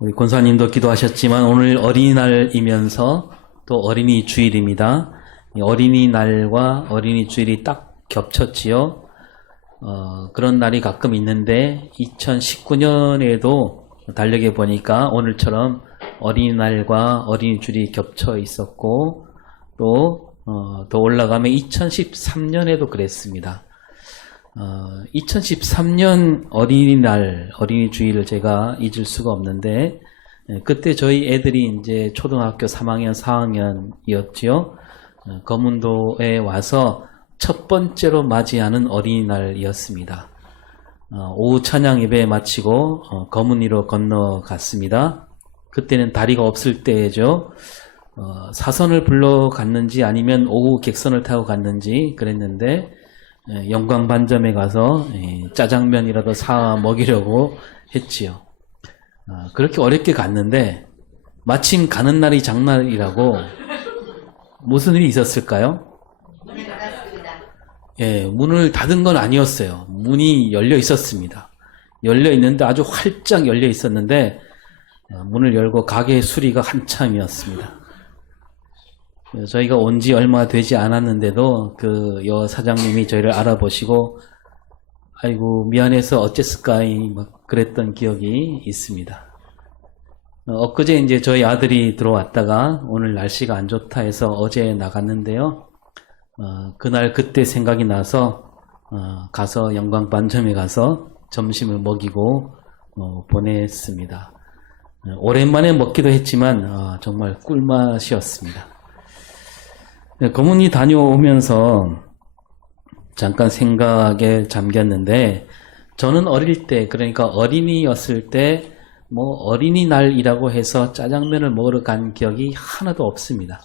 우리 권사님도 기도하셨지만 오늘 어린이날이면서 또 어린이 주일입니다. 어린이날과 어린이 주일이 딱 겹쳤지요. 그런 날이 가끔 있는데 2019년에도 달력에 보니까 오늘처럼 어린이날과 어린이 주일이 겹쳐 있었고 또 더 올라가면 2013년에도 그랬습니다. 2013년 어린이날, 어린이 주일을 제가 잊을 수가 없는데, 그때 저희 애들이 이제 초등학교 3학년, 4학년이었죠. 거문도에 와서 첫 번째로 맞이하는 어린이날이었습니다. 오후 찬양 예배 마치고 거문리로 건너갔습니다. 그때는 다리가 없을 때죠. 사선을 불러 갔는지 아니면 오후 객선을 타고 갔는지 그랬는데, 영광반점에 가서 짜장면이라도 사 먹이려고 했지요. 그렇게 어렵게 갔는데 마침 가는 날이 장날이라고 무슨 일이 있었을까요? 문을 닫았습니다. 예, 문을 닫은 건 아니었어요. 문이 열려 있었습니다. 열려 있는데 아주 활짝 열려 있었는데 문을 열고 가게 수리가 한참이었습니다. 저희가 온 지 얼마 되지 않았는데도 그 여 사장님이 저희를 알아보시고 아이고 미안해서 어쨌을까 막 그랬던 기억이 있습니다. 엊그제 이제 저희 아들이 들어왔다가 오늘 날씨가 안 좋다 해서 어제 나갔는데요. 그날 그때 생각이 나서 가서 영광반점에 가서 점심을 먹이고 보냈습니다. 오랜만에 먹기도 했지만 정말 꿀맛이었습니다. 거문이 다녀오면서 잠깐 생각에 잠겼는데 저는 어릴 때 그러니까 어린이였을 때 뭐 어린이날이라고 해서 짜장면을 먹으러 간 기억이 하나도 없습니다.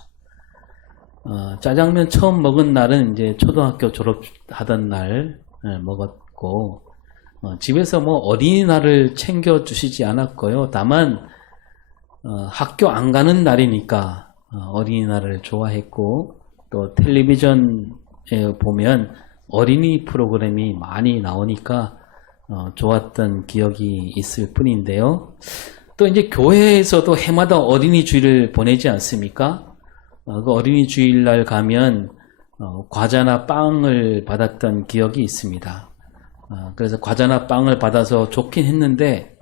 짜장면 처음 먹은 날은 이제 초등학교 졸업하던 날 먹었고 집에서 뭐 어린이날을 챙겨주시지 않았고요. 다만 학교 안 가는 날이니까 어린이날을 좋아했고 또 텔레비전에 보면 어린이 프로그램이 많이 나오니까 좋았던 기억이 있을 뿐인데요. 또 이제 교회에서도 해마다 어린이 주일을 보내지 않습니까? 그 어린이 주일날 가면 과자나 빵을 받았던 기억이 있습니다. 그래서 과자나 빵을 받아서 좋긴 했는데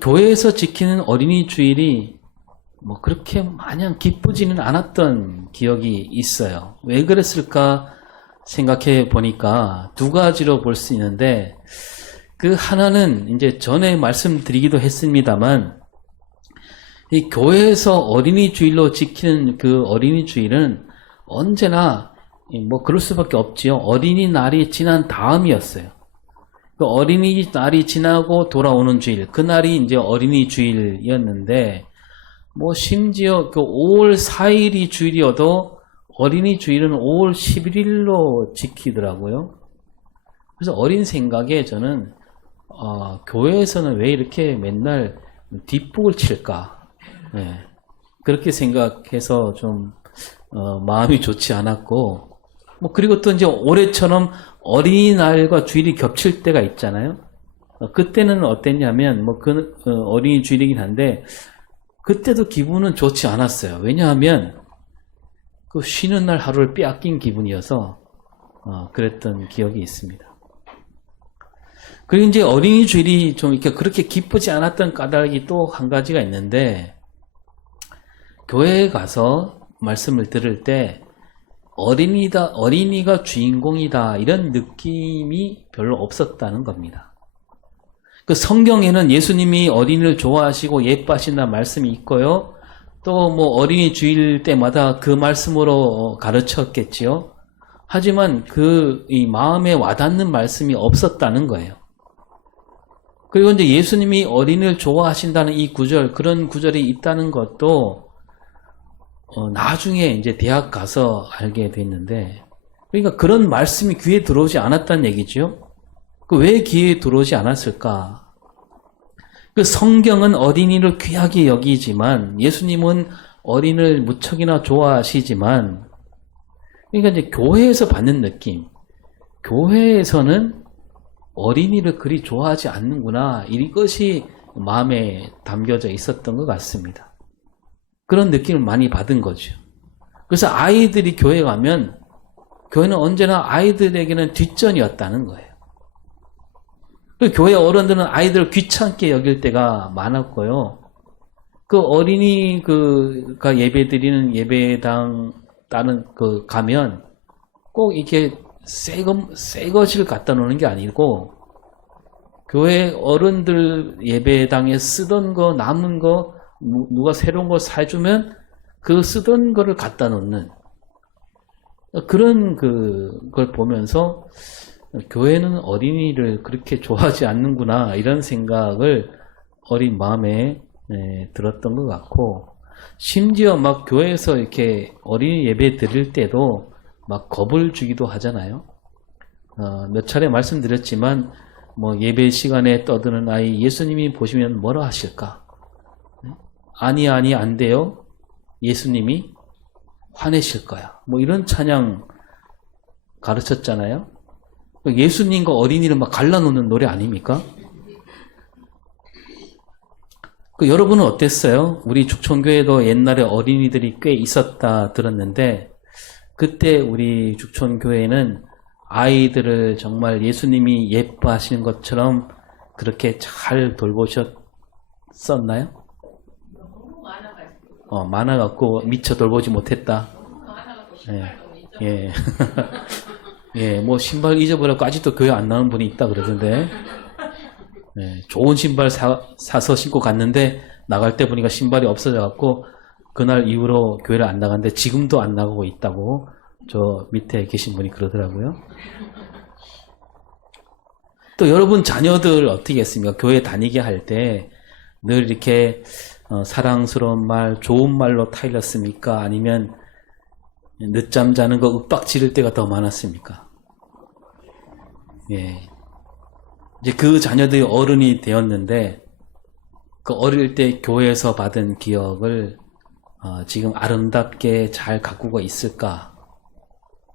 교회에서 지키는 어린이 주일이 뭐 그렇게 마냥 기쁘지는 않았던 기억이 있어요. 왜 그랬을까 생각해 보니까 두 가지로 볼 수 있는데 그 하나는 이제 전에 말씀드리기도 했습니다만 이 교회에서 어린이 주일로 지키는 그 어린이 주일은 언제나 뭐 그럴 수밖에 없지요. 어린이날이 지난 다음이었어요. 그 어린이날이 지나고 돌아오는 주일, 그날이 이제 어린이 주일이었는데 뭐 심지어 그 5월 4일이 주일이어도 어린이 주일은 5월 11일로 지키더라고요. 그래서 어린 생각에 저는 교회에서는 왜 이렇게 맨날 뒷북을 칠까? 네. 그렇게 생각해서 좀 마음이 좋지 않았고 뭐 그리고 또 이제 올해처럼 어린이날과 주일이 겹칠 때가 있잖아요. 그때는 어땠냐면 뭐 그 어린이 주일이긴 한데 그때도 기분은 좋지 않았어요. 왜냐하면 그 쉬는 날 하루를 빼앗긴 기분이어서 그랬던 기억이 있습니다. 그리고 이제 어린이 주일이 좀 이렇게 그렇게 기쁘지 않았던 까닭이 또 한 가지가 있는데 교회에 가서 말씀을 들을 때 어린이가 주인공이다 이런 느낌이 별로 없었다는 겁니다. 그 성경에는 예수님이 어린이를 좋아하시고 예뻐하신다는 말씀이 있고요. 또 뭐 어린이 주일 때마다 그 말씀으로 가르쳤겠지요. 하지만 이 마음에 와닿는 말씀이 없었다는 거예요. 그리고 이제 예수님이 어린이를 좋아하신다는 이 구절, 그런 구절이 있다는 것도 나중에 이제 대학 가서 알게 됐는데, 그러니까 그런 말씀이 귀에 들어오지 않았다는 얘기죠. 왜 귀에 들어오지 않았을까? 그 성경은 어린이를 귀하게 여기지만 예수님은 어린이를 무척이나 좋아하시지만, 그러니까 이제 교회에서 받는 느낌, 교회에서는 어린이를 그리 좋아하지 않는구나. 이것이 마음에 담겨져 있었던 것 같습니다. 그런 느낌을 많이 받은 거죠. 그래서 아이들이 교회 가면 교회는 언제나 아이들에게는 뒷전이었다는 거예요. 교회 어른들은 아이들을 귀찮게 여길 때가 많았고요. 그 어린이가 예배드리는 예배당 다른 가면 꼭 이렇게 새 것을 갖다 놓는 게 아니고 교회 어른들 예배당에 쓰던 거 남은 거 누가 새로운 거 사주면 그 쓰던 거를 갖다 놓는 그런 걸 보면서 교회는 어린이를 그렇게 좋아하지 않는구나 이런 생각을 어린 마음에 들었던 것 같고, 심지어 막 교회에서 이렇게 어린이 예배 드릴 때도 막 겁을 주기도 하잖아요. 몇 차례 말씀드렸지만 뭐 예배 시간에 떠드는 아이 예수님이 보시면 뭐라 하실까? 아니 안 돼요. 예수님이 화내실 거야. 뭐 이런 찬양 가르쳤잖아요. 예수님과 어린이를 막 갈라놓는 노래 아닙니까? 여러분은 어땠어요? 우리 죽촌교회도 옛날에 어린이들이 꽤 있었다 들었는데 그때 우리 죽촌교회는 아이들을 정말 예수님이 예뻐하시는 것처럼 그렇게 잘 돌보셨었나요? 많아갖고 미처 돌보지 못했다. 예. 예, 뭐 신발 잊어버려서 아직도 교회 안 나오는 분이 있다 그러던데. 예, 좋은 신발 사서 신고 갔는데 나갈 때 보니까 신발이 없어져갖고 그날 이후로 교회를 안 나갔는데 지금도 안 나가고 있다고 저 밑에 계신 분이 그러더라고요. 또 여러분 자녀들 어떻게 했습니까? 교회 다니게 할 때 늘 이렇게 사랑스러운 말, 좋은 말로 타일렀습니까? 아니면 늦잠 자는 거 윽박 지를 때가 더 많았습니까? 예. 이제 그 자녀들이 어른이 되었는데 그 어릴 때 교회에서 받은 기억을 지금 아름답게 잘 가꾸고 있을까?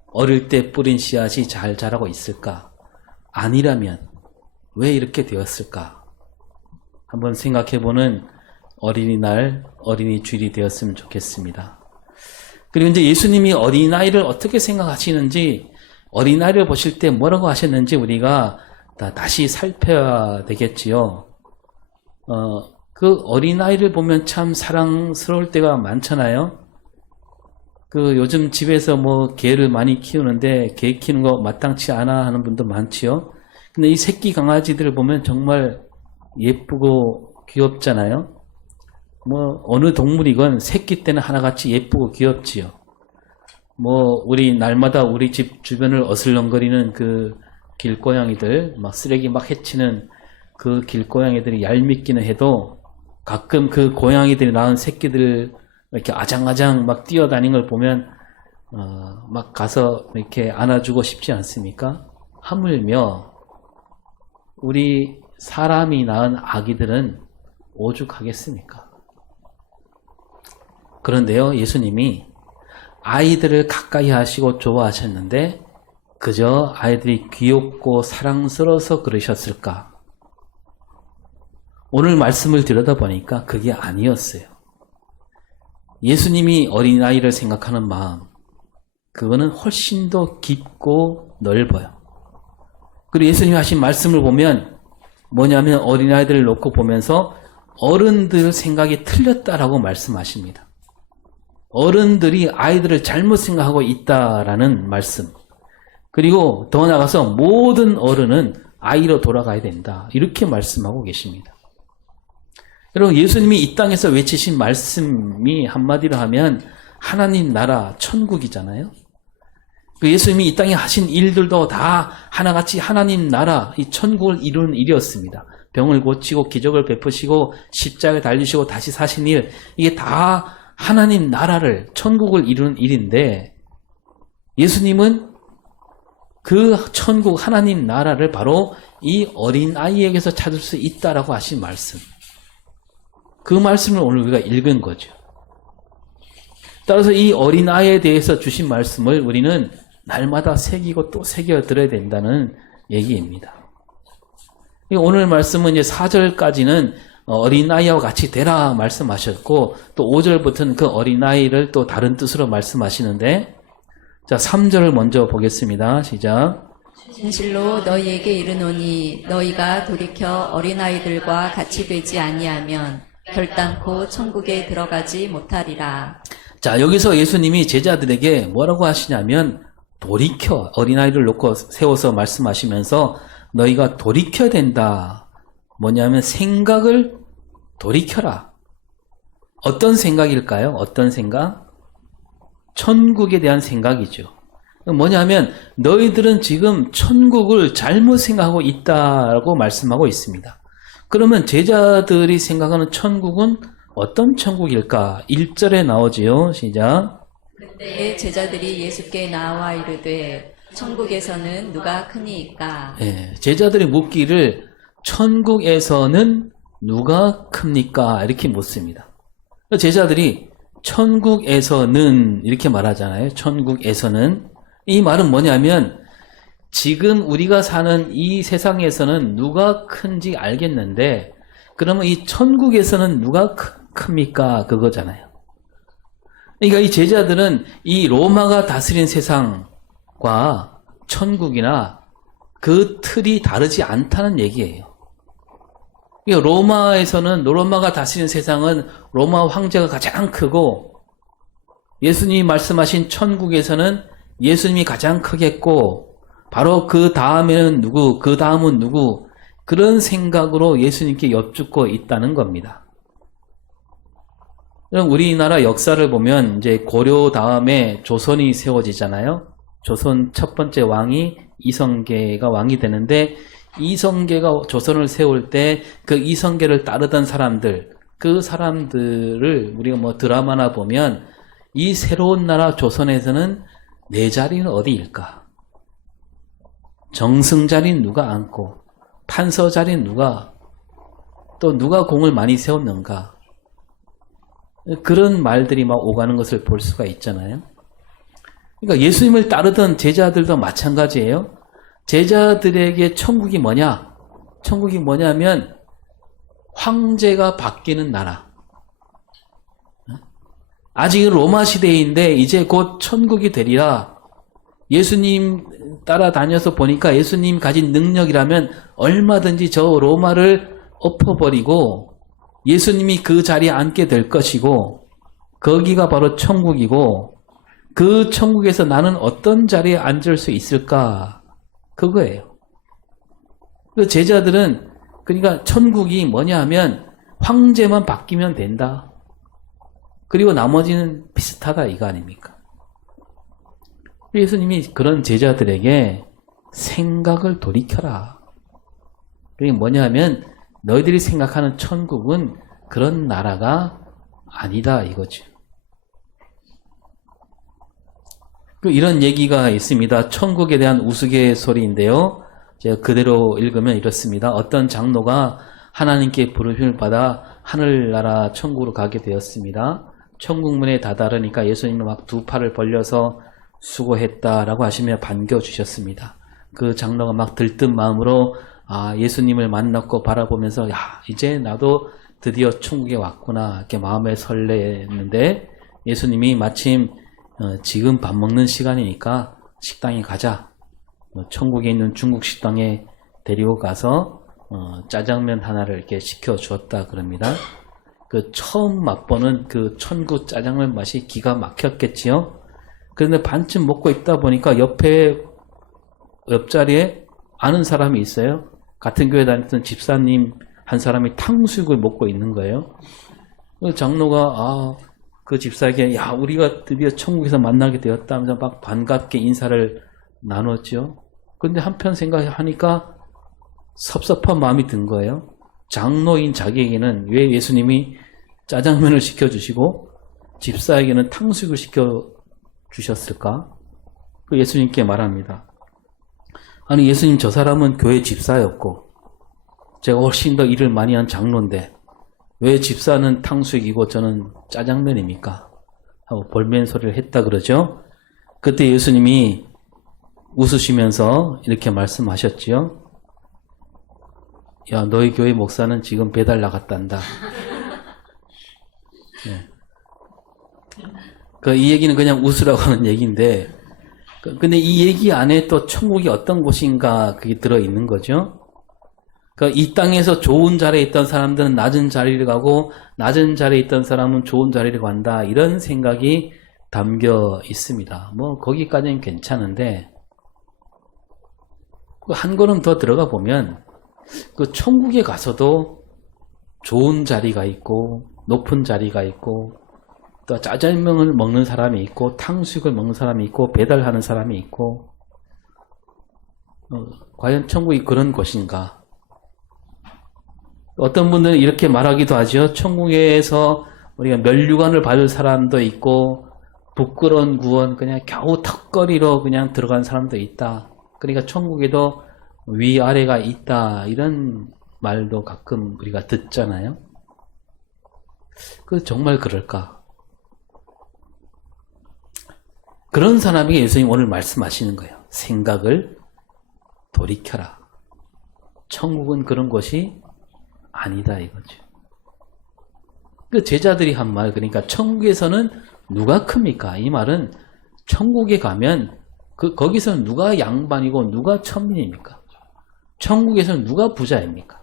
어릴 때 뿌린 씨앗이 잘 자라고 있을까? 아니라면 왜 이렇게 되었을까? 한번 생각해보는 어린이날, 어린이 주일이 되었으면 좋겠습니다. 그리고 이제 예수님이 어린아이를 어떻게 생각하시는지, 어린아이를 보실 때 뭐라고 하셨는지 우리가 다시 살펴야 되겠지요. 그 어린아이를 보면 참 사랑스러울 때가 많잖아요. 요즘 집에서 뭐 개를 많이 키우는데 개 키우는 거 마땅치 않아 하는 분도 많지요. 근데 이 새끼 강아지들을 보면 정말 예쁘고 귀엽잖아요. 뭐 어느 동물이건 새끼 때는 하나같이 예쁘고 귀엽지요. 뭐 우리 날마다 우리 집 주변을 어슬렁거리는 그 길고양이들, 막 쓰레기 막 해치는 그 길고양이들이 얄밉기는 해도 가끔 그 고양이들이 낳은 새끼들 이렇게 아장아장 막 뛰어다니는 걸 보면 막 가서 이렇게 안아주고 싶지 않습니까? 하물며 우리 사람이 낳은 아기들은 오죽하겠습니까? 그런데요, 예수님이 아이들을 가까이 하시고 좋아하셨는데 그저 아이들이 귀엽고 사랑스러워서 그러셨을까? 오늘 말씀을 들여다보니까 그게 아니었어요. 예수님이 어린아이를 생각하는 마음, 그거는 훨씬 더 깊고 넓어요. 그리고 예수님이 하신 말씀을 보면 뭐냐면 어린아이들을 놓고 보면서 어른들 생각이 틀렸다라고 말씀하십니다. 어른들이 아이들을 잘못 생각하고 있다라는 말씀. 그리고 더 나아가서 모든 어른은 아이로 돌아가야 된다. 이렇게 말씀하고 계십니다. 여러분, 예수님이 이 땅에서 외치신 말씀이 한마디로 하면 하나님 나라 천국이잖아요. 예수님이 이 땅에 하신 일들도 다 하나같이 하나님 나라, 이 천국을 이루는 일이었습니다. 병을 고치고 기적을 베푸시고 십자가에 달리시고 다시 사신 일, 이게 다 하나님 나라를, 천국을 이루는 일인데 예수님은 그 천국 하나님 나라를 바로 이 어린아이에게서 찾을 수 있다라고 하신 말씀. 그 말씀을 오늘 우리가 읽은 거죠. 따라서 이 어린아이에 대해서 주신 말씀을 우리는 날마다 새기고 또 새겨들어야 된다는 얘기입니다. 오늘 말씀은 이제 4절까지는 어린아이와 같이 되라 말씀하셨고 또 5절부터는 그 어린아이를 또 다른 뜻으로 말씀하시는데 자 3절을 먼저 보겠습니다. 시작. 진실로 너희에게 이르노니 너희가 돌이켜 어린아이들과 같이 되지 아니하면 결단코 천국에 들어가지 못하리라. 자 여기서 예수님이 제자들에게 뭐라고 하시냐면 돌이켜 어린아이를 놓고 세워서 말씀하시면서 너희가 돌이켜야 된다. 뭐냐면 생각을 돌이켜라. 어떤 생각일까요? 어떤 생각? 천국에 대한 생각이죠. 뭐냐면 너희들은 지금 천국을 잘못 생각하고 있다고 말씀하고 있습니다. 그러면 제자들이 생각하는 천국은 어떤 천국일까? 1절에 나오지요. 시작. 그때 제자들이 예수께 나와 이르되 천국에서는 누가 크니이까? 제자들이 묻기를 천국에서는 누가 큽니까? 이렇게 묻습니다. 제자들이 천국에서는 이렇게 말하잖아요. 천국에서는. 이 말은 뭐냐면 지금 우리가 사는 이 세상에서는 누가 큰지 알겠는데 그러면 이 천국에서는 누가 큽니까? 그거잖아요. 그러니까 이 제자들은 이 로마가 다스린 세상과 천국이나 그 틀이 다르지 않다는 얘기예요. 로마에서는 로마가 다스린 세상은 로마 황제가 가장 크고 예수님이 말씀하신 천국에서는 예수님이 가장 크겠고 바로 그 다음에는 누구, 그 다음은 누구 그런 생각으로 예수님께 여쭙고 있다는 겁니다. 우리나라 역사를 보면 이제 고려 다음에 조선이 세워지잖아요. 조선 첫 번째 왕이 이성계가 왕이 되는데 이성계가 조선을 세울 때 그 이성계를 따르던 사람들, 그 사람들을 우리가 뭐 드라마나 보면 이 새로운 나라 조선에서는 내 자리는 어디일까? 정승 자리는 누가 앉고 판서 자리는 누가 또 누가 공을 많이 세웠는가? 그런 말들이 막 오가는 것을 볼 수가 있잖아요. 그러니까 예수님을 따르던 제자들도 마찬가지예요. 제자들에게 천국이 뭐냐? 천국이 뭐냐면 황제가 바뀌는 나라. 아직은 로마 시대인데 이제 곧 천국이 되리라. 예수님 따라다녀서 보니까 예수님 가진 능력이라면 얼마든지 저 로마를 엎어버리고 예수님이 그 자리에 앉게 될 것이고 거기가 바로 천국이고 그 천국에서 나는 어떤 자리에 앉을 수 있을까? 그거예요. 그 제자들은 그러니까 천국이 뭐냐 하면 황제만 바뀌면 된다. 그리고 나머지는 비슷하다 이거 아닙니까? 예수님이 그런 제자들에게 생각을 돌이켜라. 그게 뭐냐 하면 너희들이 생각하는 천국은 그런 나라가 아니다 이거죠. 이런 얘기가 있습니다. 천국에 대한 우스갯소리인데요. 제가 그대로 읽으면 이렇습니다. 어떤 장로가 하나님께 부르심을 받아 하늘나라 천국으로 가게 되었습니다. 천국문에 다다르니까 예수님은 막 두 팔을 벌려서 수고했다라고 하시며 반겨주셨습니다. 그 장로가 막 들뜬 마음으로 예수님을 만났고 바라보면서 이제 나도 드디어 천국에 왔구나 이렇게 마음에 설레는데 예수님이 마침 지금 밥 먹는 시간이니까 식당에 가자. 천국에 있는 중국 식당에 데리고 가서 짜장면 하나를 이렇게 시켜 주었다 그럽니다. 그 처음 맛보는 그 천국 짜장면 맛이 기가 막혔겠지요. 그런데 반쯤 먹고 있다 보니까 옆자리에 아는 사람이 있어요. 같은 교회 다녔던 집사님 한 사람이 탕수육을 먹고 있는 거예요. 그 장로가 그 집사에게 우리가 드디어 천국에서 만나게 되었다 하면서 막 반갑게 인사를 나눴죠. 그런데 한편 생각하니까 섭섭한 마음이 든 거예요. 장로인 자기에게는 왜 예수님이 짜장면을 시켜주시고 집사에게는 탕수육을 시켜주셨을까? 그 예수님께 말합니다. 아니 예수님 저 사람은 교회 집사였고 제가 훨씬 더 일을 많이 한 장로인데 왜 집사는 탕수육이고 저는 짜장면입니까? 하고 볼멘 소리를 했다 그러죠. 그때 예수님이 웃으시면서 이렇게 말씀하셨지요. 야, 너희 교회 목사는 지금 배달 나갔단다. 네. 이 얘기는 그냥 웃으라고 하는 얘기인데, 근데 이 얘기 안에 또 천국이 어떤 곳인가 그게 들어있는 거죠. 이 땅에서 좋은 자리에 있던 사람들은 낮은 자리를 가고, 낮은 자리에 있던 사람은 좋은 자리를 간다. 이런 생각이 담겨 있습니다. 거기까지는 괜찮은데, 한 걸음 더 들어가 보면, 천국에 가서도 좋은 자리가 있고, 높은 자리가 있고, 또 짜장면을 먹는 사람이 있고, 탕수육을 먹는 사람이 있고, 배달하는 사람이 있고, 과연 천국이 그런 곳인가? 어떤 분들은 이렇게 말하기도 하죠. 천국에서 우리가 면류관을 받을 사람도 있고, 부끄러운 구원, 그냥 겨우 턱걸이로 그냥 들어간 사람도 있다. 그러니까 천국에도 위아래가 있다. 이런 말도 가끔 우리가 듣잖아요. 정말 그럴까? 그런 사람에게 예수님 오늘 말씀하시는 거예요. 생각을 돌이켜라. 천국은 그런 곳이 아니다 이거죠. 제자들이 한 말, 그러니까 천국에서는 누가 큽니까? 이 말은 천국에 가면 거기서는 누가 양반이고 누가 천민입니까? 천국에서는 누가 부자입니까?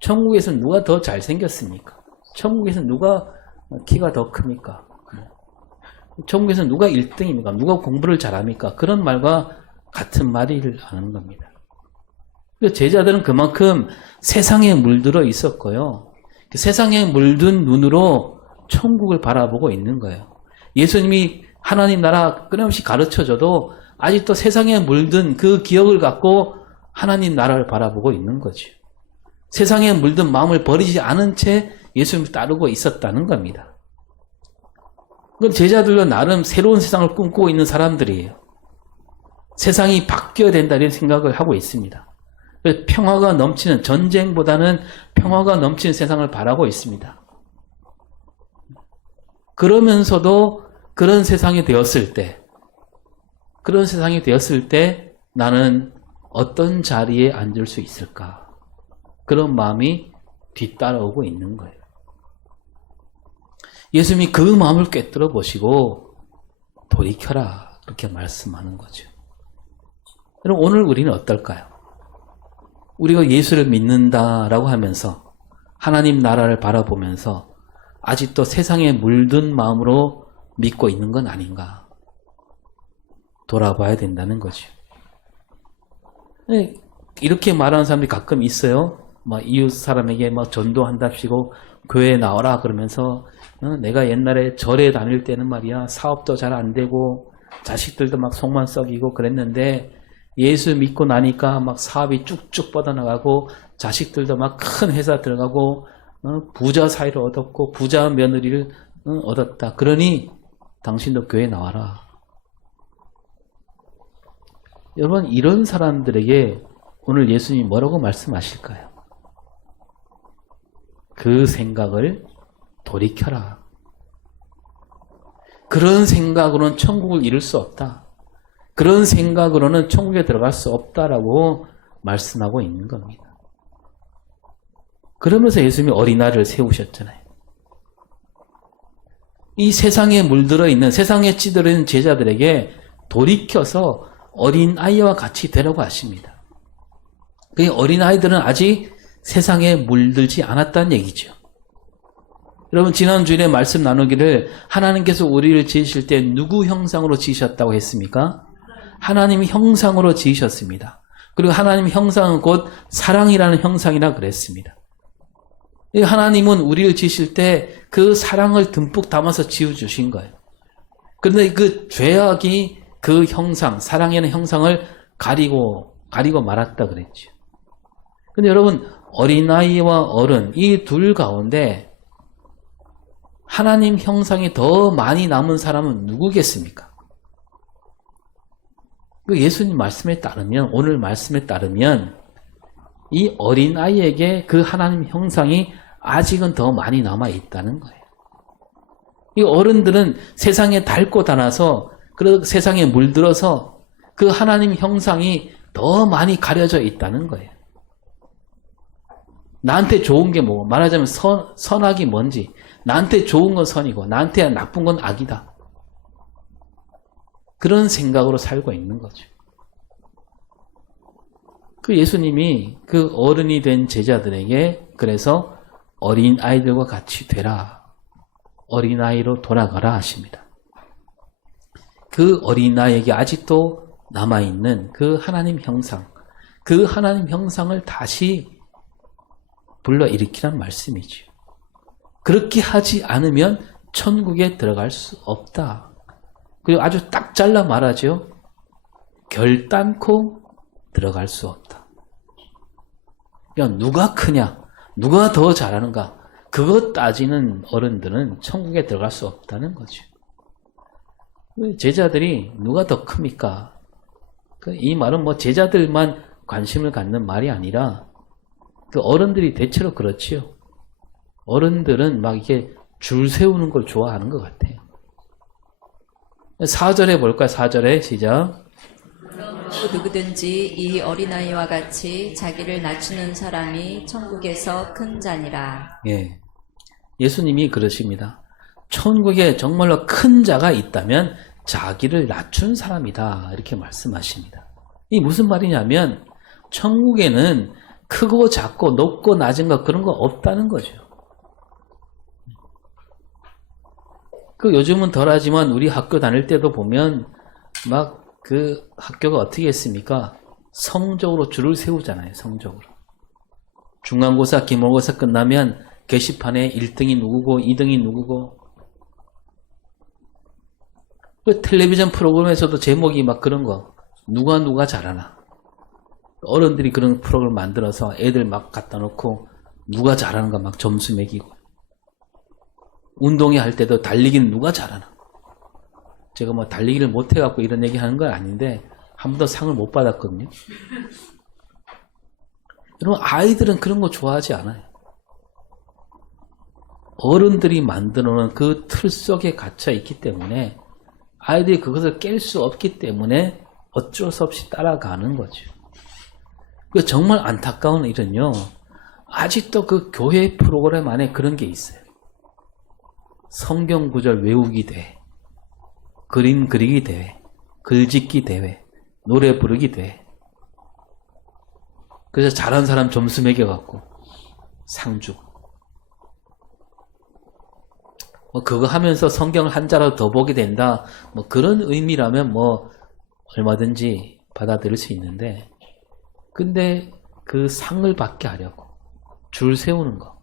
천국에서는 누가 더 잘생겼습니까? 천국에서는 누가 키가 더 큽니까? 천국에서는 누가 1등입니까? 누가 공부를 잘합니까? 그런 말과 같은 말을 하는 겁니다. 제자들은 그만큼 세상에 물들어 있었고요. 세상에 물든 눈으로 천국을 바라보고 있는 거예요. 예수님이 하나님 나라 끊임없이 가르쳐줘도 아직도 세상에 물든 그 기억을 갖고 하나님 나라를 바라보고 있는 거죠. 세상에 물든 마음을 버리지 않은 채 예수님을 따르고 있었다는 겁니다. 그럼 제자들도 나름 새로운 세상을 꿈꾸고 있는 사람들이에요. 세상이 바뀌어야 된다 이런 생각을 하고 있습니다. 평화가 넘치는, 전쟁보다는 평화가 넘치는 세상을 바라고 있습니다. 그러면서도 그런 세상이 되었을 때 나는 어떤 자리에 앉을 수 있을까? 그런 마음이 뒤따라오고 있는 거예요. 예수님이 그 마음을 꿰뚫어 보시고 돌이켜라 그렇게 말씀하는 거죠. 그럼 오늘 우리는 어떨까요? 우리가 예수를 믿는다라고 하면서 하나님 나라를 바라보면서 아직도 세상에 물든 마음으로 믿고 있는 건 아닌가? 돌아봐야 된다는 거죠. 이렇게 말하는 사람들이 가끔 있어요. 이웃 사람에게 전도한답시고 교회에 나와라 그러면서 내가 옛날에 절에 다닐 때는 말이야 사업도 잘 안 되고 자식들도 막 속만 썩이고 그랬는데 예수 믿고 나니까 막 사업이 쭉쭉 뻗어나가고 자식들도 막 큰 회사 들어가고 부자 사이를 얻었고 부자 며느리를 얻었다. 그러니 당신도 교회에 나와라. 여러분 이런 사람들에게 오늘 예수님이 뭐라고 말씀하실까요? 그 생각을 돌이켜라. 그런 생각으로는 천국을 이룰 수 없다. 그런 생각으로는 천국에 들어갈 수 없다라고 말씀하고 있는 겁니다. 그러면서 예수님이 어린아이를 세우셨잖아요. 이 세상에 물들어 있는, 세상에 찌들어 있는 제자들에게 돌이켜서 어린아이와 같이 되라고 하십니다. 그 어린아이들은 아직 세상에 물들지 않았다는 얘기죠. 여러분 지난 주일에 말씀 나누기를 하나님께서 우리를 지으실 때 누구 형상으로 지으셨다고 했습니까? 하나님 형상으로 지으셨습니다. 그리고 하나님 형상은 곧 사랑이라는 형상이라 그랬습니다. 하나님은 우리를 지으실 때 그 사랑을 듬뿍 담아서 지어주신 거예요. 그런데 그 죄악이 그 형상, 사랑이라는 형상을 가리고 말았다 그랬죠. 근데 여러분 어린아이와 어른 이 둘 가운데 하나님 형상이 더 많이 남은 사람은 누구겠습니까? 그 예수님 말씀에 따르면 오늘 말씀에 따르면 이 어린아이에게 그 하나님 형상이 아직은 더 많이 남아 있다는 거예요. 이 어른들은 세상에 닳고 닳아서 그 세상에 물들어서 그 하나님 형상이 더 많이 가려져 있다는 거예요. 나한테 좋은 게 뭐, 말하자면 선악이 뭔지, 나한테 좋은 건 선이고 나한테 나쁜 건 악이다. 그런 생각으로 살고 있는 거죠. 그 예수님이 그 어른이 된 제자들에게 그래서 어린 아이들과 같이 되라. 어린아이로 돌아가라 하십니다. 그 어린아이에게 아직도 남아있는 그 하나님 형상, 그 하나님 형상을 다시 불러일으키란 말씀이죠. 그렇게 하지 않으면 천국에 들어갈 수 없다. 그리고 아주 딱 잘라 말하죠. 결단코 들어갈 수 없다. 그러니까 누가 크냐, 누가 더 잘하는가, 그것 따지는 어른들은 천국에 들어갈 수 없다는 거죠. 제자들이 누가 더 큽니까? 이 말은 뭐 제자들만 관심을 갖는 말이 아니라 그 어른들이 대체로 그렇지요. 어른들은 막 이렇게 줄 세우는 걸 좋아하는 것 같아요. 4절에 볼까요? 4절에 시작. 누구든지 이 어린아이와 같이 자기를 낮추는 사람이 천국에서 큰 자니라. 예. 예수님이 그러십니다. 천국에 정말로 큰 자가 있다면 자기를 낮춘 사람이다. 이렇게 말씀하십니다. 이 무슨 말이냐면 천국에는 크고 작고 높고 낮은 거 그런 거 없다는 거죠. 그 요즘은 덜하지만 우리 학교 다닐 때도 보면 막 그 학교가 어떻게 했습니까? 성적으로 줄을 세우잖아요. 성적으로. 중간고사, 기말고사 끝나면 게시판에 1등이 누구고 2등이 누구고. 그 텔레비전 프로그램에서도 제목이 막 그런 거. 누가 잘하나. 어른들이 그런 프로그램 만들어서 애들 막 갖다 놓고 누가 잘하는가 막 점수 매기고. 운동회 할 때도 달리기는 누가 잘하나. 제가 뭐 달리기를 못해갖고 이런 얘기 하는 건 아닌데 한 번도 상을 못 받았거든요. 여러분 아이들은 그런 거 좋아하지 않아요. 어른들이 만들어 놓은 그 틀 속에 갇혀 있기 때문에 아이들이 그것을 깰 수 없기 때문에 어쩔 수 없이 따라가는 거죠. 그 정말 안타까운 일은요. 아직도 그 교회 프로그램 안에 그런 게 있어요. 성경 구절 외우기 대회, 그림 그리기 대회, 글짓기 대회, 노래 부르기 대회. 그래서 잘한 사람 점수 매겨갖고 상 주고. 뭐 그거 하면서 성경을 한 자라도 더 보게 된다. 뭐 그런 의미라면 뭐 얼마든지 받아들일 수 있는데, 근데 그 상을 받게 하려고 줄 세우는 거,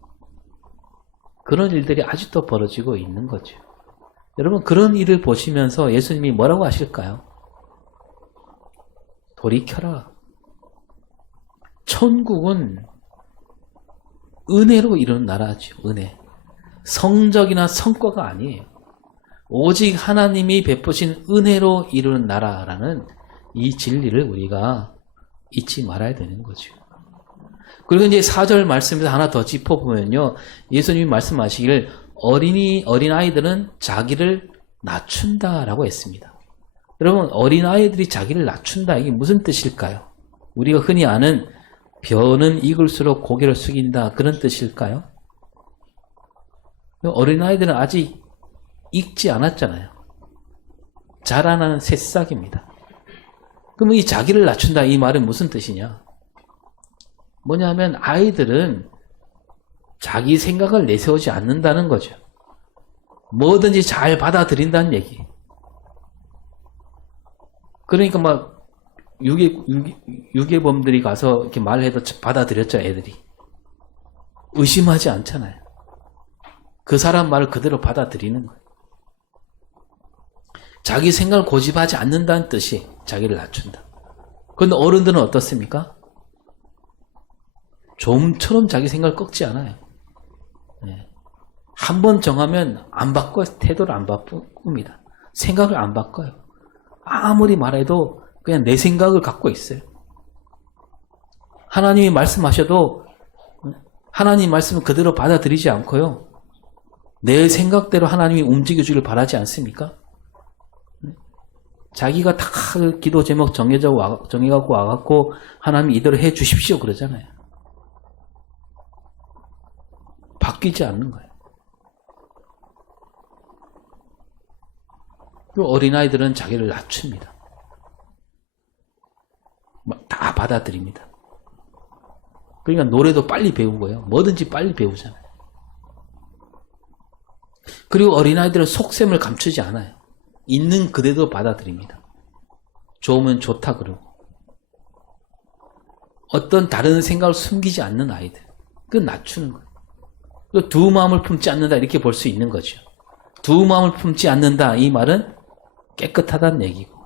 그런 일들이 아직도 벌어지고 있는 거죠. 여러분 그런 일을 보시면서 예수님이 뭐라고 하실까요? 돌이켜라. 천국은 은혜로 이루는 나라죠. 은혜. 성적이나 성과가 아니에요. 오직 하나님이 베푸신 은혜로 이루는 나라라는 이 진리를 우리가 잊지 말아야 되는 거죠. 그리고 이제 4절 말씀에서 하나 더 짚어보면요. 예수님이 말씀하시기를 어린아이들은 자기를 낮춘다라고 했습니다. 여러분 어린아이들이 자기를 낮춘다, 이게 무슨 뜻일까요? 우리가 흔히 아는 벼는 익을수록 고개를 숙인다, 그런 뜻일까요? 어린아이들은 아직 익지 않았잖아요. 자라나는 새싹입니다. 그럼 이 자기를 낮춘다, 이 말은 무슨 뜻이냐? 뭐냐면 아이들은 자기 생각을 내세우지 않는다는 거죠. 뭐든지 잘 받아들인다는 얘기. 그러니까 막 유괴범들이 가서 이렇게 말해도 받아들였죠, 애들이. 의심하지 않잖아요. 그 사람 말을 그대로 받아들이는 거예요. 자기 생각을 고집하지 않는다는 뜻이 자기를 낮춘다. 그런데 어른들은 어떻습니까? 좀처럼 자기 생각을 꺾지 않아요. 네. 한번 정하면 안 바꿔요. 태도를 안 바꿉니다. 생각을 안 바꿔요. 아무리 말해도 그냥 내 생각을 갖고 있어요. 하나님이 말씀하셔도 하나님 말씀을 그대로 받아들이지 않고요. 내 생각대로 하나님이 움직여주길 바라지 않습니까? 자기가 다 기도 제목 정해갖고 와갖고 하나님 이대로 해 주십시오 그러잖아요. 바뀌지 않는 거예요. 그리고 어린아이들은 자기를 낮춥니다. 다 받아들입니다. 그러니까 노래도 빨리 배우고요. 뭐든지 빨리 배우잖아요. 그리고 어린아이들은 속셈을 감추지 않아요. 있는 그대로 받아들입니다. 좋으면 좋다 그러고. 어떤 다른 생각을 숨기지 않는 아이들. 그건 낮추는 거예요. 두 마음을 품지 않는다 이렇게 볼 수 있는 거죠. 두 마음을 품지 않는다 이 말은 깨끗하다는 얘기고,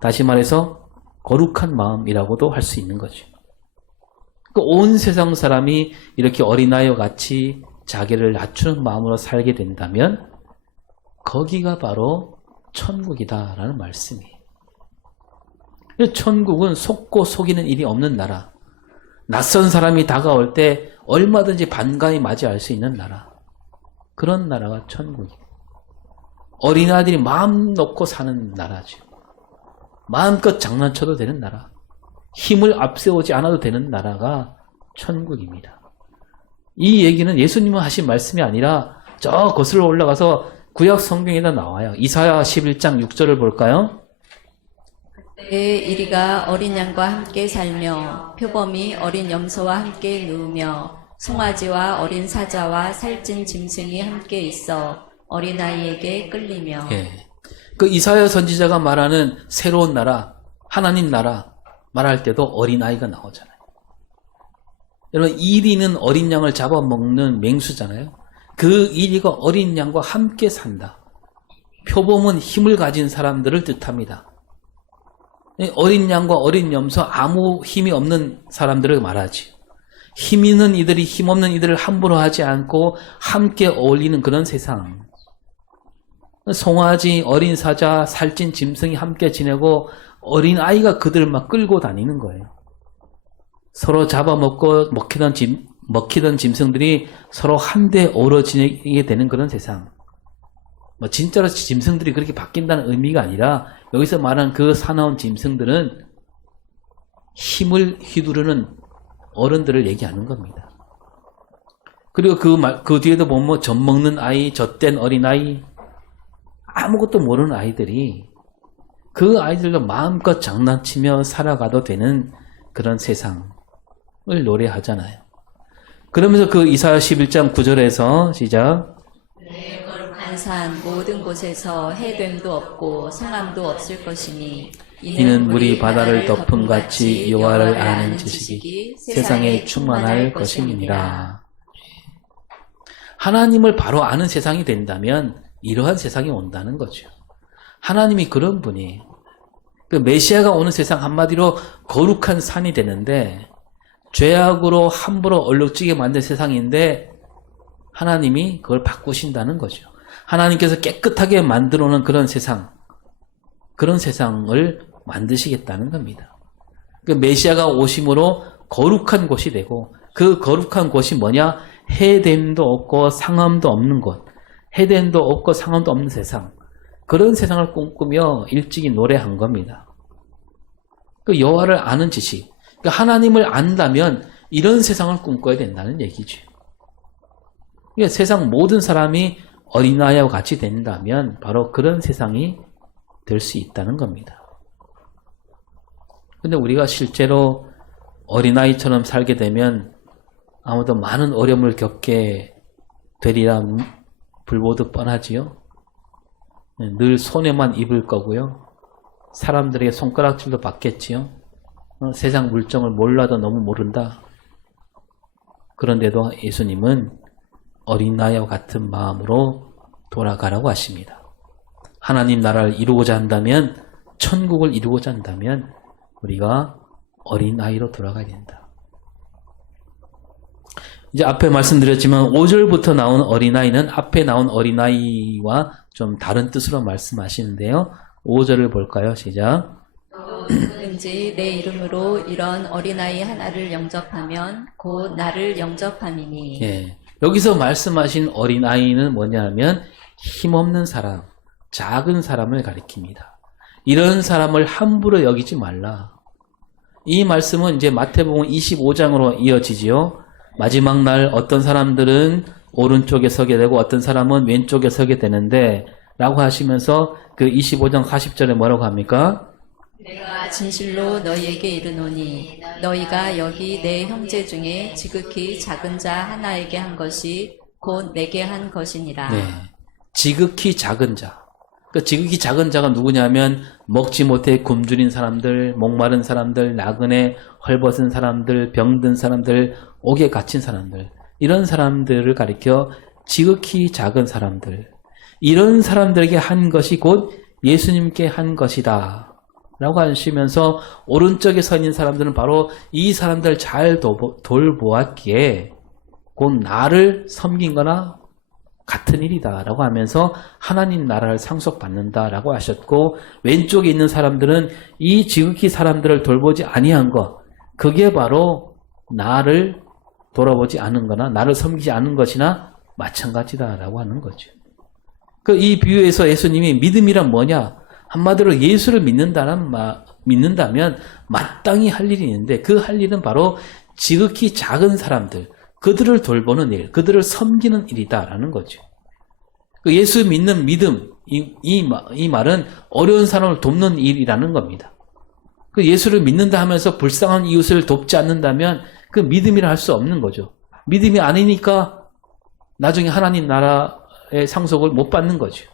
다시 말해서 거룩한 마음이라고도 할 수 있는 거죠. 온 세상 사람이 이렇게 어린아이와 같이 자기를 낮추는 마음으로 살게 된다면 거기가 바로 천국이다라는 말씀이에요. 천국은 속고 속이는 일이 없는 나라, 낯선 사람이 다가올 때 얼마든지 반가이 맞이할 수 있는 나라, 그런 나라가 천국이에요. 어린아이들이 마음 놓고 사는 나라죠. 마음껏 장난쳐도 되는 나라, 힘을 앞세우지 않아도 되는 나라가 천국입니다. 이 얘기는 예수님은 하신 말씀이 아니라 저 거슬러 올라가서 구약 성경에다 나와요. 이사야 11장 6절을 볼까요? 그때 이리가 어린 양과 함께 살며 표범이 어린 염소와 함께 누우며 송아지와 어린 사자와 살찐 짐승이 함께 있어 어린아이에게 끌리며. 예. 그 이사야 선지자가 말하는 새로운 나라, 하나님 나라 말할 때도 어린아이가 나오잖아요. 여러분, 이리는 어린 양을 잡아먹는 맹수잖아요. 그 이리가 어린 양과 함께 산다. 표범은 힘을 가진 사람들을 뜻합니다. 어린 양과 어린 염소, 아무 힘이 없는 사람들을 말하지. 힘 있는 이들이 힘없는 이들을 함부로 하지 않고 함께 어울리는 그런 세상. 송아지, 어린 사자, 살찐 짐승이 함께 지내고 어린 아이가 그들을 막 끌고 다니는 거예요. 서로 잡아먹고 먹히던 짐승들이 서로 한데 어우러지게 되는 그런 세상. 진짜로 짐승들이 그렇게 바뀐다는 의미가 아니라 여기서 말하는 그 사나운 짐승들은 힘을 휘두르는 어른들을 얘기하는 겁니다. 그리고 그 뒤에도 보면 젖먹는 아이, 젖된 어린아이, 아무것도 모르는 아이들이 그 아이들도 마음껏 장난치며 살아가도 되는 그런 세상을 노래하잖아요. 그러면서 그 이사야 11장 9절에서 시작. 내 거룩한 산 모든 곳에서 해됨도 없고 성함도 없을 것이니 이는 물이 바다를 덮음같이 여호와를 아는 지식이 세상에 충만할 것임이니라. 하나님을 바로 아는 세상이 된다면 이러한 세상이 온다는 거죠. 하나님이 그런 분이에요. 그 메시아가 오는 세상 한마디로 거룩한 산이 되는데 죄악으로 함부로 얼룩지게 만든 세상인데 하나님이 그걸 바꾸신다는 거죠. 하나님께서 깨끗하게 만들어 놓은 그런 세상, 그런 세상을 만드시겠다는 겁니다. 그 메시아가 오심으로 거룩한 곳이 되고, 그 거룩한 곳이 뭐냐? 해됨도 없고 상함도 없는 곳, 해됨도 없고 상함도 없는 세상, 그런 세상을 꿈꾸며 일찍이 노래한 겁니다. 그 여호와를 아는 지식, 그 하나님을 안다면 이런 세상을 꿈꿔야 된다는 얘기죠. 그러니까 세상 모든 사람이 어린아이와 같이 된다면 바로 그런 세상이 될 수 있다는 겁니다. 근데 우리가 실제로 어린아이처럼 살게 되면 아무도 많은 어려움을 겪게 되리라 불보듯 뻔하지요. 늘 손해만 입을 거고요. 사람들에게 손가락질도 받겠지요. 세상 물정을 몰라도 너무 모른다. 그런데도 예수님은 어린아이와 같은 마음으로 돌아가라고 하십니다. 하나님 나라를 이루고자 한다면, 천국을 이루고자 한다면 우리가 어린아이로 돌아가야 된다. 이제 앞에 말씀드렸지만 5절부터 나온 어린아이는 앞에 나온 어린아이와 좀 다른 뜻으로 말씀하시는데요. 5절을 볼까요? 시작. 누구든지 내 이름으로 이런 어린아이 하나를 영접하면 곧 나를 영접함이니. 예. 여기서 말씀하신 어린아이는 뭐냐면 힘없는 사람, 작은 사람을 가리킵니다. 이런 사람을 함부로 여기지 말라. 이 말씀은 이제 마태복음 25장으로 이어지지요. 마지막 날 어떤 사람들은 오른쪽에 서게 되고 어떤 사람은 왼쪽에 서게 되는데 라고 하시면서 그 25장 40절에 뭐라고 합니까? 내가 진실로 너희에게 이르노니 너희가 여기 내 형제 중에 지극히 작은 자 하나에게 한 것이 곧 내게 한 것이니라. 네. 지극히 작은 자. 그 지극히 작은 자가 누구냐면 먹지 못해 굶주린 사람들, 목마른 사람들, 나그네 헐벗은 사람들, 병든 사람들, 옥에 갇힌 사람들, 이런 사람들을 가리켜 지극히 작은 사람들, 이런 사람들에게 한 것이 곧 예수님께 한 것이다 라고 하시면서 오른쪽에 서 있는 사람들은 바로 이 사람들을 잘 돌보았기에 곧 나를 섬긴 거나 같은 일이다 라고 하면서 하나님 나라를 상속받는다 라고 하셨고, 왼쪽에 있는 사람들은 이 지극히 사람들을 돌보지 아니한 것, 그게 바로 나를 돌아보지 않은 거나 나를 섬기지 않은 것이나 마찬가지다 라고 하는 거죠. 이 비유에서 예수님이 믿음이란 뭐냐? 한마디로 예수를 믿는다면 마땅히 할 일이 있는데 그 할 일은 바로 지극히 작은 사람들, 그들을 돌보는 일, 그들을 섬기는 일이다라는 거죠. 예수 믿는 믿음, 이 말은 어려운 사람을 돕는 일이라는 겁니다. 예수를 믿는다 하면서 불쌍한 이웃을 돕지 않는다면 그 믿음이라 할 수 없는 거죠. 믿음이 아니니까 나중에 하나님 나라의 상속을 못 받는 거죠.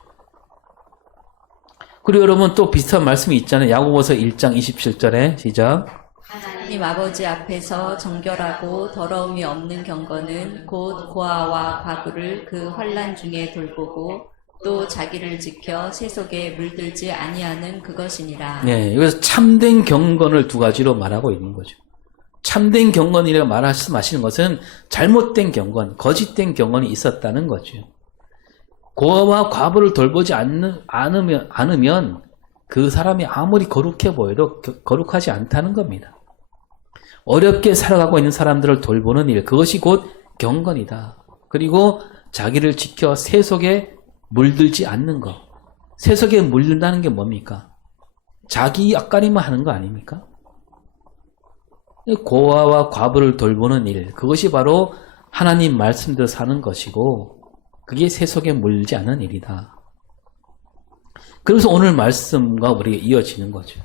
그리고 여러분 또 비슷한 말씀이 있잖아요. 야고보서 1장 27절에 시작. 하나님 아버지 앞에서 정결하고 더러움이 없는 경건은 곧 고아와 과부를 그 환난 중에 돌보고 또 자기를 지켜 세속에 물들지 아니하는 그것이니라. 네, 여기서 참된 경건을 두 가지로 말하고 있는 거죠. 참된 경건이라고 말씀하시는 것은 잘못된 경건, 거짓된 경건이 있었다는 거죠. 고아와 과부를 돌보지 않으면 그 사람이 아무리 거룩해 보여도 거룩하지 않다는 겁니다. 어렵게 살아가고 있는 사람들을 돌보는 일, 그것이 곧 경건이다. 그리고 자기를 지켜 세속에 물들지 않는 것. 세속에 물든다는 게 뭡니까? 자기 앞가림만 하는 거 아닙니까? 고아와 과부를 돌보는 일, 그것이 바로 하나님 말씀대로 사는 것이고 그게 세속에 물지 않는 일이다. 그래서 오늘 말씀과 우리가 이어지는 거죠.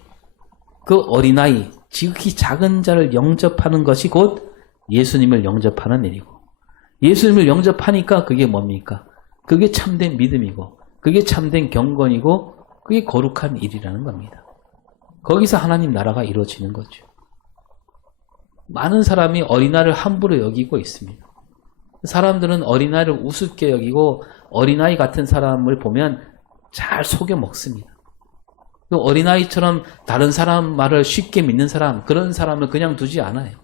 그 어린아이, 지극히 작은 자를 영접하는 것이 곧 예수님을 영접하는 일이고, 예수님을 영접하니까 그게 뭡니까? 그게 참된 믿음이고 그게 참된 경건이고 그게 거룩한 일이라는 겁니다. 거기서 하나님 나라가 이루어지는 거죠. 많은 사람이 어린아이를 함부로 여기고 있습니다. 사람들은 어린아이를 우습게 여기고 어린아이 같은 사람을 보면 잘 속여 먹습니다. 어린아이처럼 다른 사람 말을 쉽게 믿는 사람, 그런 사람을 그냥 두지 않아요.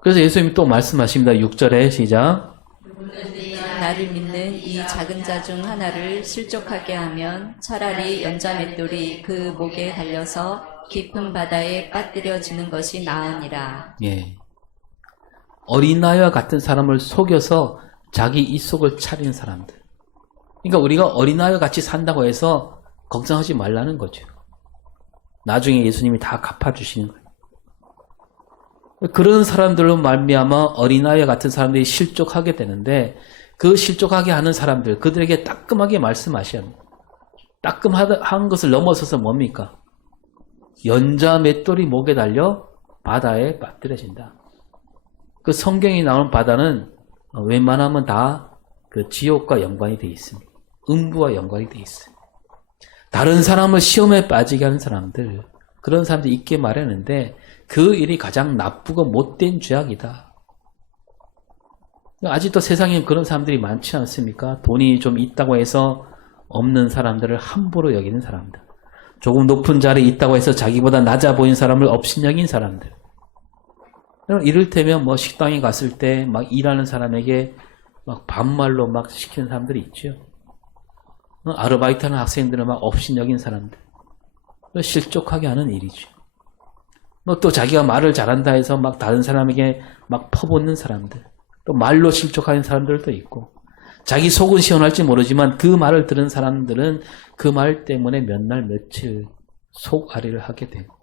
그래서 예수님이 또 말씀하십니다. 6절에 시작. 나를 믿는 이 작은 자 중 하나를 실족하게 하면 차라리 연자 맷돌이 그 목에 달려서 깊은 바다에 빠뜨려지는 것이 나으니라. 예. 어린아이와 같은 사람을 속여서 자기 입속을 차리는 사람들. 그러니까 우리가 어린아이와 같이 산다고 해서 걱정하지 말라는 거죠. 나중에 예수님이 다 갚아주시는 거예요. 그런 사람들로 말미암아 어린아이와 같은 사람들이 실족하게 되는데 그 실족하게 하는 사람들, 그들에게 따끔하게 말씀하셔야 합니다. 따끔한 것을 넘어서서 뭡니까? 연자 맷돌이 목에 달려 바다에 빠뜨려진다. 그 성경이 나오는 바다는 웬만하면 다 그 지옥과 연관이 되어 있습니다. 음부와 연관이 되어 있어요. 다른 사람을 시험에 빠지게 하는 사람들, 그런 사람들이 있게 마련인데 그 일이 가장 나쁘고 못된 죄악이다. 아직도 세상에 그런 사람들이 많지 않습니까? 돈이 좀 있다고 해서 없는 사람들을 함부로 여기는 사람들, 조금 높은 자리에 있다고 해서 자기보다 낮아 보이는 사람을 업신여긴 사람들, 이를테면 뭐 식당에 갔을 때 막 일하는 사람에게 막 반말로 막 시키는 사람들이 있죠. 아르바이트하는 학생들은 막 업신여긴 사람들, 실족하게 하는 일이죠. 또 자기가 말을 잘한다 해서 막 다른 사람에게 막 퍼붓는 사람들, 또 말로 실족하는 사람들도 있고, 자기 속은 시원할지 모르지만 그 말을 들은 사람들은 그 말 때문에 몇 날 며칠 속앓이를 하게 되고.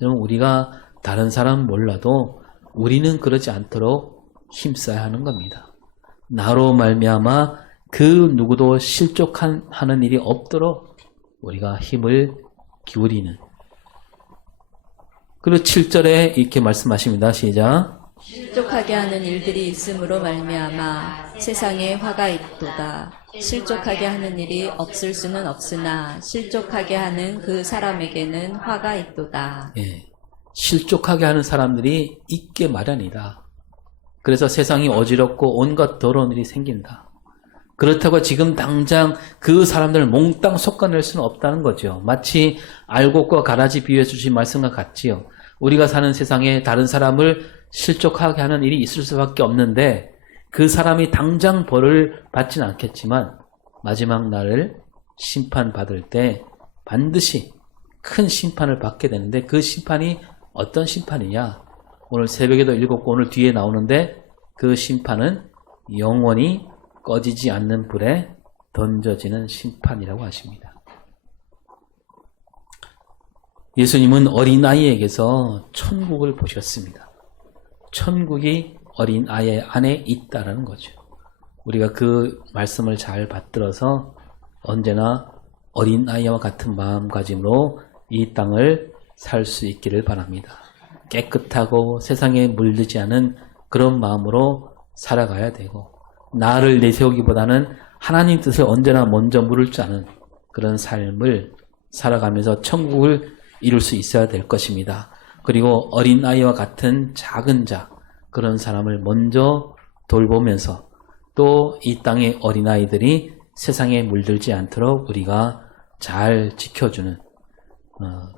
여러분, 우리가 다른 사람 몰라도 우리는 그러지 않도록 힘써야 하는 겁니다. 나로 말미암아 그 누구도 실족하는 일이 없도록 우리가 힘을 기울이는. 그리고 7절에 이렇게 말씀하십니다. 시작. 실족하게 하는 일들이 있음으로 말미암아 세상에 화가 있도다. 실족하게 하는 일이 없을 수는 없으나 실족하게 하는 그 사람에게는 화가 있도다. 예, 실족하게 하는 사람들이 있게 마련이다. 그래서 세상이 어지럽고 온갖 더러운 일이 생긴다. 그렇다고 지금 당장 그 사람들을 몽땅 솎아낼 수는 없다는 거죠. 마치 알곡과 가라지 비유해 주신 말씀과 같지요. 우리가 사는 세상에 다른 사람을 실족하게 하는 일이 있을 수밖에 없는데 그 사람이 당장 벌을 받지는 않겠지만 마지막 날을 심판받을 때 반드시 큰 심판을 받게 되는데 그 심판이 어떤 심판이냐? 오늘 새벽에도 읽었고 오늘 뒤에 나오는데 그 심판은 영원히 꺼지지 않는 불에 던져지는 심판이라고 하십니다. 예수님은 어린아이에게서 천국을 보셨습니다. 천국이 어린아이 안에 있다라는 거죠. 우리가 그 말씀을 잘 받들어서 언제나 어린아이와 같은 마음가짐으로 이 땅을 살 수 있기를 바랍니다. 깨끗하고 세상에 물들지 않은 그런 마음으로 살아가야 되고 나를 내세우기보다는 하나님 뜻을 언제나 먼저 물을 줄 아는 그런 삶을 살아가면서 천국을 이룰 수 있어야 될 것입니다. 그리고 어린아이와 같은 작은 자 그런 사람을 먼저 돌보면서 또 이 땅의 어린아이들이 세상에 물들지 않도록 우리가 잘 지켜주는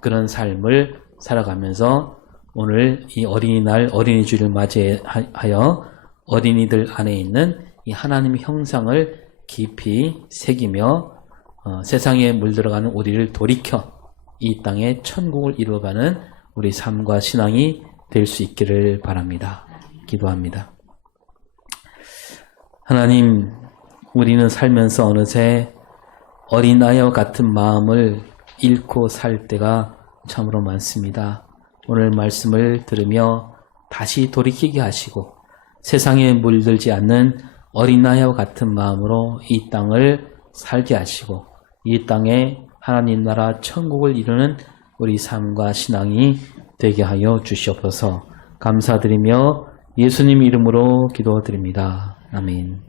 그런 삶을 살아가면서 오늘 이 어린이날 어린이주를 맞이하여 어린이들 안에 있는 이 하나님의 형상을 깊이 새기며 세상에 물들어가는 우리를 돌이켜 이 땅에 천국을 이루어가는 우리 삶과 신앙이 될 수 있기를 바랍니다. 기도합니다. 하나님, 우리는 살면서 어느새 어린아이와 같은 마음을 잃고 살 때가 참으로 많습니다. 오늘 말씀을 들으며 다시 돌이키게 하시고 세상에 물들지 않는 어린아이와 같은 마음으로 이 땅을 살게 하시고 이 땅에 하나님 나라 천국을 이루는 우리 삶과 신앙이 되게 하여 주시옵소서. 감사드리며 예수님 이름으로 기도드립니다. 아멘.